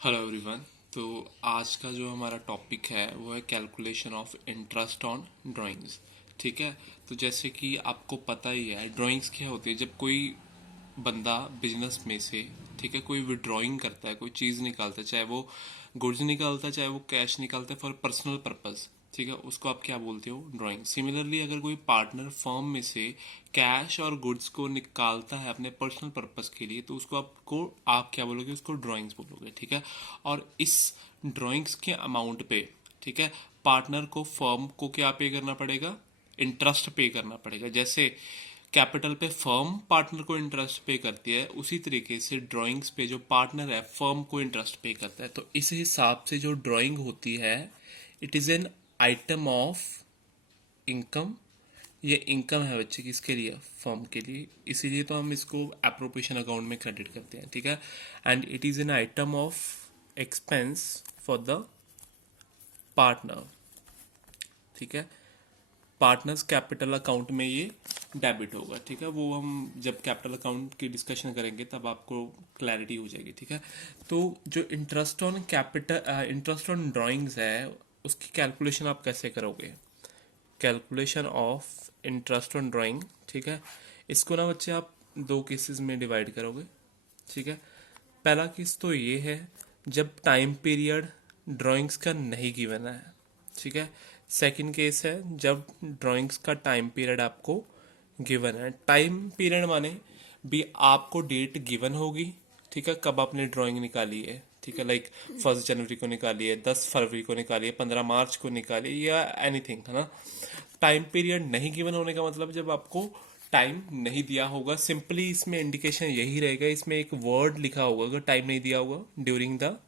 Hello everyone. तो आज का जो हमारा टॉपिक है वो है calculation of interest on drawings. ठीक है। तो जैसे कि आपको पता ही है ड्राइंग्स क्या होती है। जब कोई बंदा बिजनेस में से, ठीक है, कोई विड्रॉइंग करता है, कोई चीज़ निकालता है, चाहे वो गुड्स निकालता है चाहे वो कैश निकालता है फॉर पर्सनल पर्पस, ठीक है, उसको आप क्या बोलते हो? ड्राइंग। सिमिलरली अगर कोई पार्टनर फर्म में से कैश और गुड्स को निकालता है अपने पर्सनल पर्पस के लिए, तो उसको आप क्या बोलोगे? उसको ड्राइंग्स बोलोगे। ठीक है। और इस ड्राइंग्स के अमाउंट पे, ठीक है, पार्टनर को फर्म को क्या पे करना पड़ेगा? इंटरेस्ट पे करना पड़ेगा। जैसे कैपिटल पे फर्म पार्टनर को इंटरेस्ट पे करती है, उसी तरीके से ड्राइंग्स पे जो पार्टनर है फर्म को इंटरेस्ट पे करता है। तो इस हिसाब से जो ड्राइंग होती है, it is an item of income. ये इनकम है बच्चे किसके लिए? फर्म के लिए। इसीलिए तो हम इसको एप्रोप्रिएशन अकाउंट में क्रेडिट करते हैं। ठीक है। And it is an item of expense for the partner. ठीक है। पार्टनर्स कैपिटल अकाउंट में ये डेबिट होगा। ठीक है। वो हम जब कैपिटल अकाउंट की डिस्कशन करेंगे तब आपको क्लैरिटी हो जाएगी। ठीक है। तो जो इंटरेस्ट ऑन ड्राइंग्स है उसकी कैलकुलेशन आप कैसे करोगे? Calculation of interest on drawing, ठीक है, इसको ना बच्चे आप दो केसेस में डिवाइड करोगे। ठीक है। पहला केस तो ये है जब टाइम पीरियड ड्राइंग्स का नहीं गिवन है। ठीक है। सेकंड केस है जब ड्राइंग्स का टाइम पीरियड आपको गिवन है। टाइम पीरियड माने भी आपको डेट गिवन होगी, ठीक है, कब आपने ड्राइंग निकाली है। ठीक है। लाइक 1 जनवरी को निकाली है, 10 फरवरी को निकाली है, 15 मार्च को निकाली है, या एनीथिंग, है ना। टाइम पीरियड नहीं गिवन होने का मतलब जब आपको टाइम नहीं दिया होगा। सिंपली इसमें इंडिकेशन यही रहेगा, इसमें एक वर्ड लिखा होगा अगर टाइम नहीं दिया होगा ड्यूरिंग द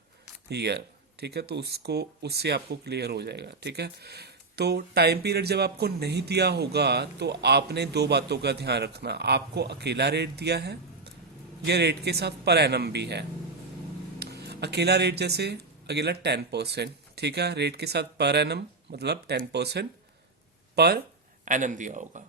ईयर। ठीक है। तो उसको उससे आपको क्लियर हो जाएगा। ठीक है। तो टाइम पीरियड जब आपको नहीं दिया होगा तो आपने दो बातों का ध्यान रखना। आपको अकेला रेट दिया है या रेट के साथ पर एनम भी है। अकेला रेट जैसे अकेला 10%, ठीक है, रेट के साथ पर एनम मतलब 10% पर एनम दिया होगा।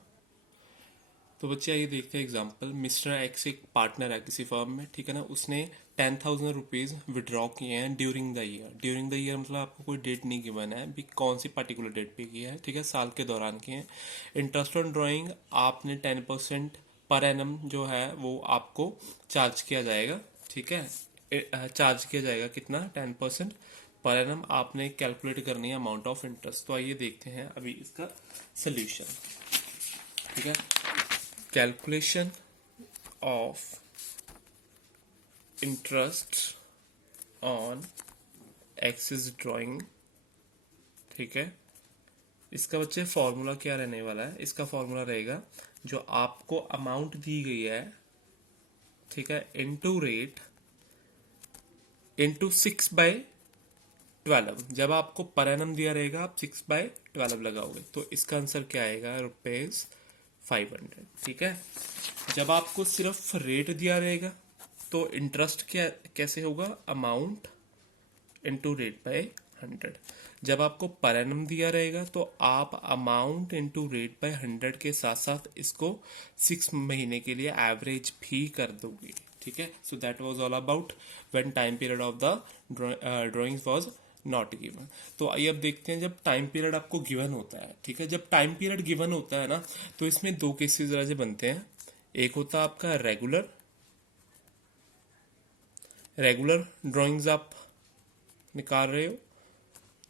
तो बच्चे आइए देखते हैं एग्जाम्पल। मिस्टर एक्स एक पार्टनर है किसी फर्म में, ठीक है ना। उसने 10,000 रुपीज़ विड्रॉ किए हैं during the year. During the year मतलब आपको कोई डेट नहीं गिवन है भी कौन सी पर्टिकुलर डेट पे किया है। ठीक है। साल के दौरान किए हैं। इंटरेस्ट ऑन ड्राइंग आपने 10% पर एनम जो है वो आपको चार्ज किया जाएगा। ठीक है। चार्ज किया जाएगा कितना? 10% पर एनम। आपने कैलकुलेट करनी है अमाउंट ऑफ इंटरेस्ट। तो आइए देखते हैं अभी इसका सोल्यूशन। ठीक है। Calculation of interest on axis drawing. ठीक है। इसका बच्चे फॉर्मूला क्या रहने वाला है? इसका फॉर्मूला रहेगा जो आपको अमाउंट दी गई है, ठीक है, इनटू रेट इनटू 6/12। जब आपको पर एनम दिया रहेगा आप 6/12 लगाओगे तो इसका आंसर क्या आएगा? ₹500। ठीक है। जब आपको सिर्फ रेट दिया रहेगा तो इंटरेस्ट क्या कैसे होगा? Amount into rate by 100। जब आपको पर एनम दिया रहेगा तो आप अमाउंट इंटू रेट बाय 100 के साथ साथ इसको 6 महीने के लिए एवरेज भी कर दोगे। ठीक है। So that was all about when time period of the drawings was not given. तो आइए अब देखते हैं जब टाइम पीरियड आपको गिवन होता है। ठीक है। जब टाइम पीरियड गिवन होता है ना तो इसमें दो केसेस राजे बनते हैं। एक होता है आपका रेगुलर, रेगुलर ड्राइंग्स आप निकाल रहे हो,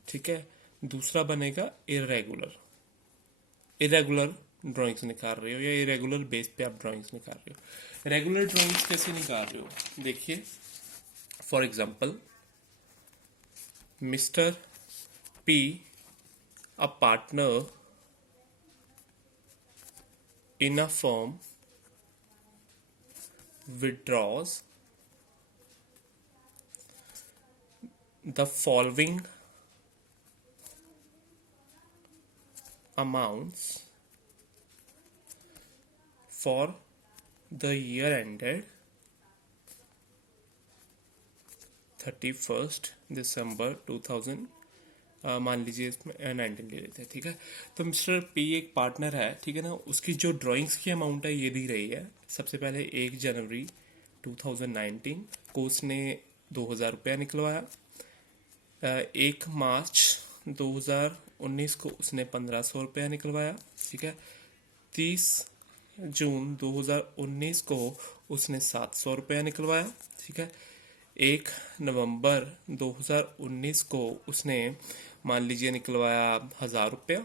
ठीक है। दूसरा बनेगा इरेगुलर, इरेगुलर ड्राइंग्स निकाल रहे हो या इरेगुलर बेस पे आप ड्राइंग्स निकाल रहे हो। रेगुलर ड्राइंग्स कैसे निकाल रहे हो? देखिए, for example mister P, a partner in a firm, withdraws the following amounts for the year ended 31st December 2000, मान लीजिए इसमें 19 ले लेते हैं। ठीक है। तो मिस्टर पी एक पार्टनर है, ठीक है ना। उसकी जो ड्राइंग्स की अमाउंट है ये दी रही है। सबसे पहले 1 जनवरी 2019 को उसने ₹2000 निकलवाया। 1 मार्च 2019 को उसने ₹1500 निकलवाया। ठीक है। 30 जून 2019 को उसने ₹700 निकलवाया। ठीक है। 1 नवंबर 2019 को उसने मान लीजिए निकलवाया ₹1000।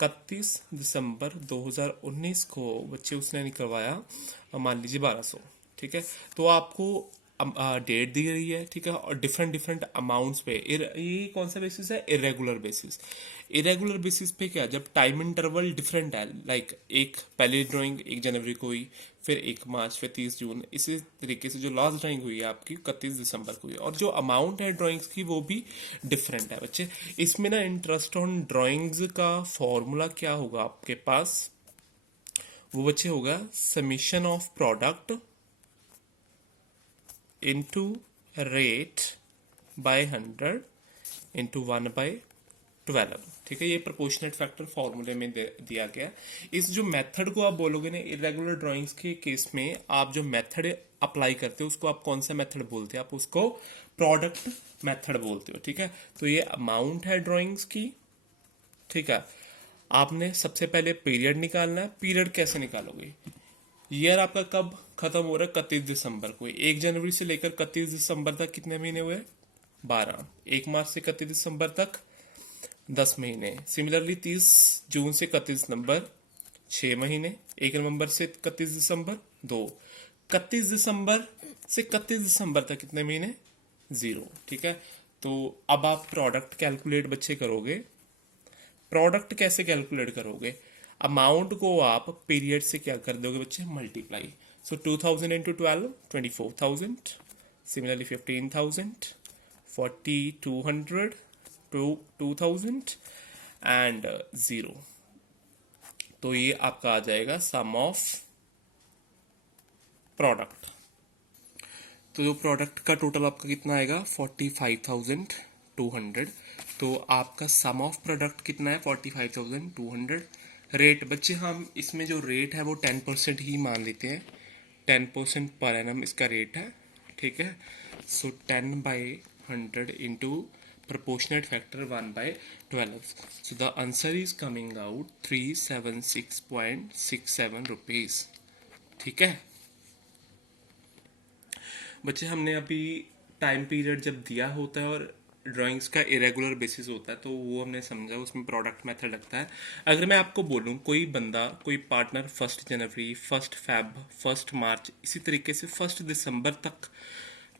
31 दिसंबर 2019 को बच्चे उसने निकलवाया मान लीजिए 1200। ठीक है। तो आपको डेट दी गई है। ठीक है। और डिफरेंट डिफरेंट अमाउंट्स पे ये कौन सा बेसिस है? Irregular basis. इरेगुलर बेसिस पे क्या, जब टाइम इंटरवल डिफरेंट है, लाइक एक पहली ड्राइंग 1 जनवरी को हुई, फिर 1 मार्च, फिर 30 जून, इसी तरीके से जो लास्ट ड्राइंग हुई है आपकी 31 दिसंबर को हुई, और जो अमाउंट है ड्राइंग्स की वो भी डिफरेंट है बच्चे। इसमें ना इंटरेस्ट ऑन ड्राइंग्स का फॉर्मूला क्या होगा आपके पास? वो बच्चे होगा summation of product into rate by 100 into 1/12। ठीक है। ये प्रोपोर्शनेट फैक्टर फॉर्मूले में दिया गया। इस जो मेथड को आप बोलोगे ना इरेगुलर ड्राइंग्स के केस में, आप जो मेथड अप्लाई करते हो उसको आप कौन सा मेथड बोलते हैं? आप उसको प्रोडक्ट मेथड बोलते हो। ठीक है। तो ये अमाउंट है ड्राइंग्स की। ठीक है। आपने सबसे पहले पीरियड निकालना है। पीरियड कैसे निकालोगे? ईयर आपका कब खत्म हो रहा है? 31 दिसंबर को। 1 जनवरी से लेकर 31 दिसंबर तक कितने महीने हुए? 12। 1 मार्च से 31 दिसंबर तक 10 महीने। सिमिलरली 30 जून से 31 नवंबर 6 महीने। 1 नवंबर से 31 दिसंबर 2। 31 दिसंबर से 31 दिसंबर तक कितने महीने? 0। ठीक है। तो अब आप प्रोडक्ट कैलकुलेट बच्चे करोगे। प्रोडक्ट कैसे कैलकुलेट करोगे? अमाउंट को आप पीरियड से क्या कर दोगे बच्चे? Multiply. So 2000 into 12 24,000। Similarly 15,000 4,200 2000 and 0। तो ये आपका आ जाएगा सम ऑफ प्रोडक्ट। तो जो प्रोडक्ट का टोटल आपका कितना आएगा? 45,200। तो आपका सम ऑफ प्रोडक्ट कितना है? 45,200। रेट बच्चे हम इसमें जो रेट है वो 10% ही मान लेते हैं। 10% पर एनम इसका रेट है। ठीक है। सो 10/100 into proportionate factor 1/12। So the answer is coming out 376.67 rupees। ठीक है बच्चे, हमने अभी टाइम पीरियड जब दिया होता है और ड्राइंग्स का इरेगुलर बेसिस होता है तो वो हमने समझा, उसमें प्रोडक्ट मेथड लगता है। अगर मैं आपको बोलूँ कोई बंदा, कोई पार्टनर 1 जनवरी, 1 फेब, 1 मार्च, इसी तरीके से 1 दिसंबर तक,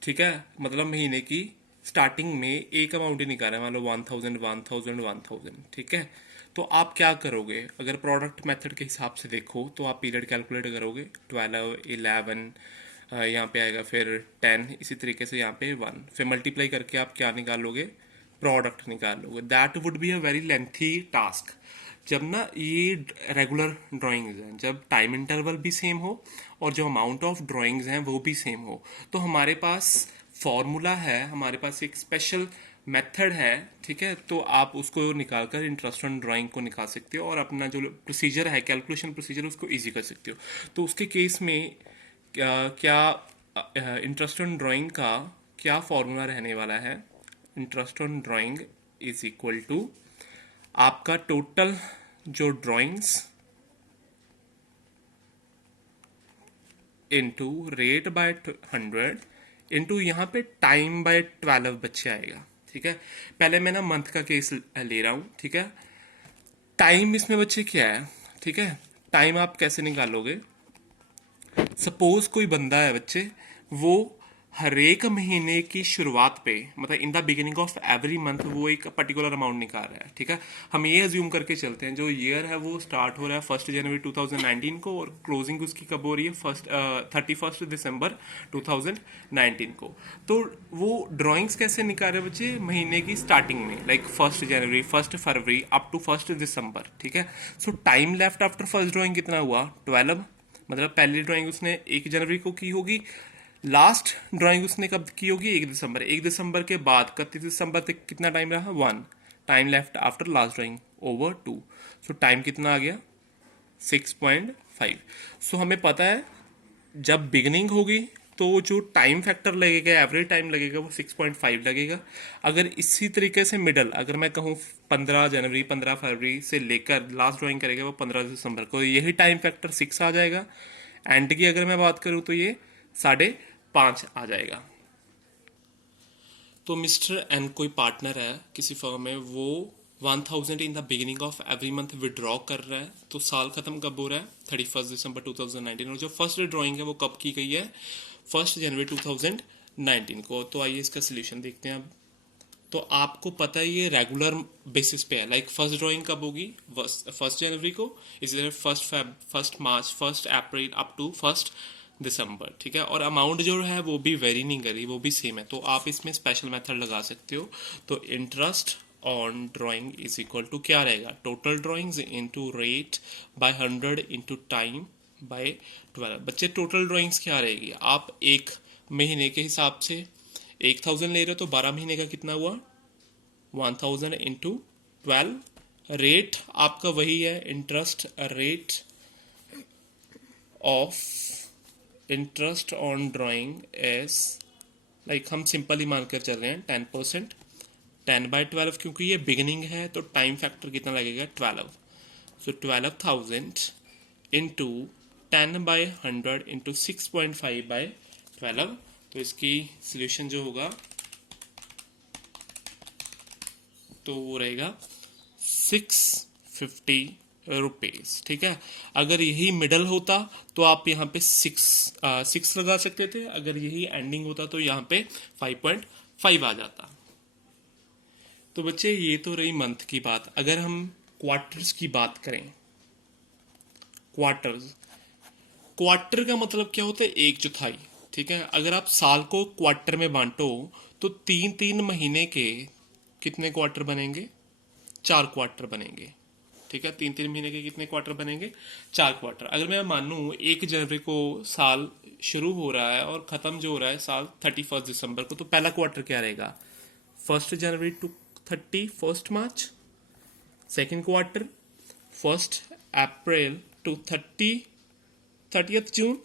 ठीक है, मतलब महीने की स्टार्टिंग में एक अमाउंट ही निकाला है, मान लो 1000 1000 1000। ठीक है। तो आप क्या करोगे? अगर प्रोडक्ट मेथड के हिसाब से देखो तो आप पीरियड कैलकुलेट करोगे 12 11, यहाँ पे आएगा फिर 10, इसी तरीके से यहाँ पे 1, फिर मल्टीप्लाई करके आप क्या निकालोगे? प्रोडक्ट निकाल लोगे। That would be a very lengthy task. जब ना ये रेगुलर ड्राइंग्स हैं, जब टाइम इंटरवल भी सेम हो और जो अमाउंट ऑफ ड्राइंग्स हैं वो भी सेम हो, तो हमारे पास फॉर्मूला है, हमारे पास एक स्पेशल मेथड है। ठीक है। तो आप उसको निकाल कर इंटरेस्ट ऑन ड्राइंग को निकाल सकते हो और अपना जो प्रोसीजर है, कैलकुलेशन प्रोसीजर, उसको इजी कर सकते हो। तो उसके केस में क्या इंटरेस्ट ऑन ड्राइंग का क्या फॉर्मूला रहने वाला है? Interest on drawing is equal to आपका टोटल जो drawings into rate by 100 into यहाँ पे टाइम बाय 12 बच्चे आएगा। ठीक है। पहले मैं ना मंथ का केस ले रहा हूँ। ठीक है। टाइम इसमें बच्चे क्या है? ठीक है। टाइम आप कैसे निकालोगे? सपोज कोई बंदा है बच्चे, वो हर एक महीने की शुरुआत पे, मतलब in the beginning of every month, वो एक पर्टिकुलर अमाउंट निकाल रहा है। ठीक है। हम ये अज्यूम करके चलते हैं जो ईयर है वो स्टार्ट हो रहा है 1 जनवरी 2019 को और क्लोजिंग उसकी कब हो रही है? 31 दिसंबर 2019 को। तो वो ड्राइंग्स कैसे निकाल रहे हैं बच्चे? महीने की स्टार्टिंग में, like 1 January, 1 February up to 1 December. ठीक है। So time left after first drawing कितना हुआ? 12। मतलब पहली ड्राइंग उसने 1 जनवरी को की होगी, लास्ट ड्राइंग उसने कब की होगी? 1 दिसंबर। 1 दिसंबर के बाद 31 दिसंबर तक कितना टाइम रहा? 1। Time left after last drawing over 2। सो टाइम कितना आ गया? 6.5। सो हमें पता है जब बिगनिंग होगी तो जो टाइम फैक्टर लगेगा, एवरेज टाइम लगेगा वो 6.5 लगेगा। अगर इसी तरीके से मिडल, अगर मैं कहूँ 15 जनवरी 15 फरवरी से लेकर लास्ट ड्राइंग करेगा वो 15 दिसंबर को, यही टाइम फैक्टर 6 आ जाएगा। एंड की अगर मैं बात करूँ तो ये 5.5 आ जाएगा। तो मिस्टर एन कोई पार्टनर है किसी फर्म में, वो 1000 in the beginning of every month withdraw कर रहा है। तो साल खत्म कब हो रहा है? 31 दिसंबर 2019। और जो फर्स्ट ड्रॉइंग है वो कब की गई है? 1 जनवरी 2019 को। तो आइए इसका सोल्यूशन देखते हैं अब। तो आपको पता है ये रेगुलर बेसिस पे है, लाइक फर्स्ट ड्राइंग कब होगी? 1 जनवरी को, इसलिए 1 फरवरी, 1 मार्च, 1 अप्रैल अप टू 1 दिसंबर, ठीक है। और अमाउंट जो है वो भी वेरी नहीं करी, वो भी सेम है। तो आप इसमें स्पेशल मेथड लगा सकते हो। तो interest on drawing is equal to क्या रहेगा? Total drawings into rate by 100 into time by 12। बच्चे टोटल ड्राइंग्स क्या रहेगी? आप एक महीने के हिसाब से 1000 ले रहे हो तो 12 महीने का कितना हुआ? 1000 इंटू 12। रेट आपका वही है, interest rate of interest on drawing S, like हम सिंपल ही मानकर चल रहे हैं 10%। 10/12 क्योंकि ये बिगिनिंग है तो टाइम फैक्टर कितना लगेगा? 12। सो 12,000 इंटू 10/100 इंटू 6.5/12। तो इसकी सोल्यूशन जो होगा तो वो रहेगा 650 रुपीज, ठीक है। अगर यही मिडल होता तो आप यहाँ पे 6 लगा सकते थे। अगर यही एंडिंग होता तो यहाँ पे 5.5 आ जाता। तो बच्चे ये तो रही मंथ की बात। अगर हम क्वार्टर्स की बात करें, क्वार्टर्स, क्वार्टर का मतलब क्या होता है? 1/4, ठीक है। अगर आप साल को क्वार्टर में बांटो तो 3-3 महीने के कितने क्वार्टर बनेंगे? 4 क्वार्टर बनेंगे, ठीक है। 3-3 महीने के कितने क्वार्टर बनेंगे? 4 क्वार्टर। अगर मैं मानूं 1 जनवरी को साल शुरू हो रहा है और खत्म जो हो रहा है साल 31 दिसंबर को, तो पहला क्वार्टर क्या रहेगा? 1 जनवरी टू 31 मार्च। सेकेंड क्वार्टर 1 अप्रैल टू 30th जून।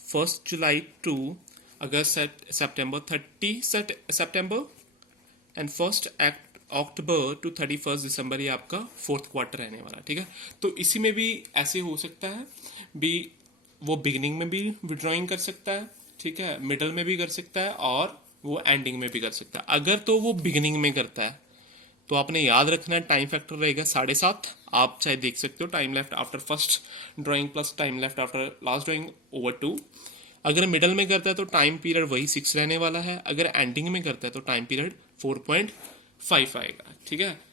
1 जुलाई टू अगस्त सितंबर 30 सितंबर। एंड 1 अक्टूबर टू 31 दिसंबर, ये आपका फोर्थ क्वार्टर रहने वाला, ठीक है। तो इसी में भी ऐसे हो सकता है भी, वो बिगिनिंग में भी विड्रॉइंग कर सकता है, ठीक है, मिडल में भी कर सकता है और वो एंडिंग में भी कर सकता है। अगर तो वो बिगिनिंग में करता है तो आपने याद रखना है टाइम फैक्टर रहेगा 7.5। आप चाहे देख सकते हो time left after first drawing plus time left after last drawing over 2। अगर मिडल में करता है तो टाइम पीरियड वही 6 रहने वाला है। अगर एंडिंग में करता है तो टाइम पीरियड 4.5 आएगा, ठीक है।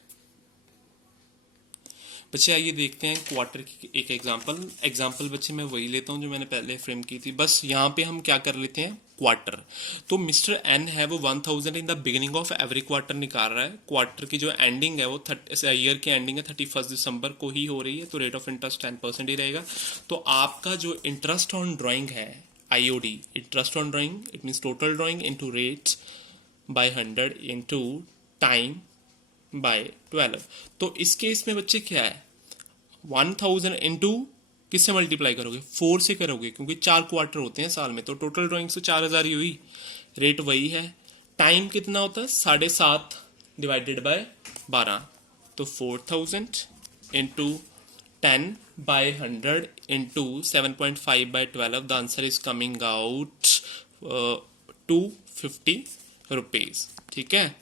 बच्चे आइए देखते हैं क्वार्टर की एक एग्जाम्पल बच्चे मैं वही लेता हूँ जो मैंने पहले फ्रेम की थी, बस यहाँ पे हम क्या कर लेते हैं? क्वार्टर। तो मिस्टर एन है वो 1000 in the beginning of every quarter निकाल रहा है। क्वार्टर की जो एंडिंग है वो ईयर की एंडिंग है 31 दिसंबर को ही हो रही है, तो रेट ऑफ इंटरेस्ट 10% ही रहेगा। तो आपका जो इंटरेस्ट ऑन ड्राइंग है, IOD, interest on drawing, it means total drawing into rate by 100 into time by 12। तो इस केस में बच्चे क्या है? 1000 इंटू किससे मल्टीप्लाई करोगे? 4 से करोगे, क्योंकि 4 क्वार्टर होते हैं साल में। तो टोटल ड्राइंग से 4000 ही हुई। रेट वही है। टाइम कितना होता है? 7.5 डिवाइडेड बाय 12। तो 4000 into 10/100 into 7.5/12। The answer is coming out 250 rupees, ठीक है।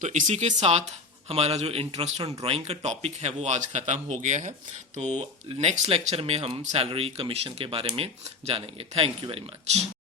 तो इसी के साथ हमारा जो इंटरेस्ट ऑन ड्राइंग का टॉपिक है वो आज खत्म हो गया है। तो नेक्स्ट लेक्चर में हम सैलरी कमीशन के बारे में जानेंगे। Thank you very much.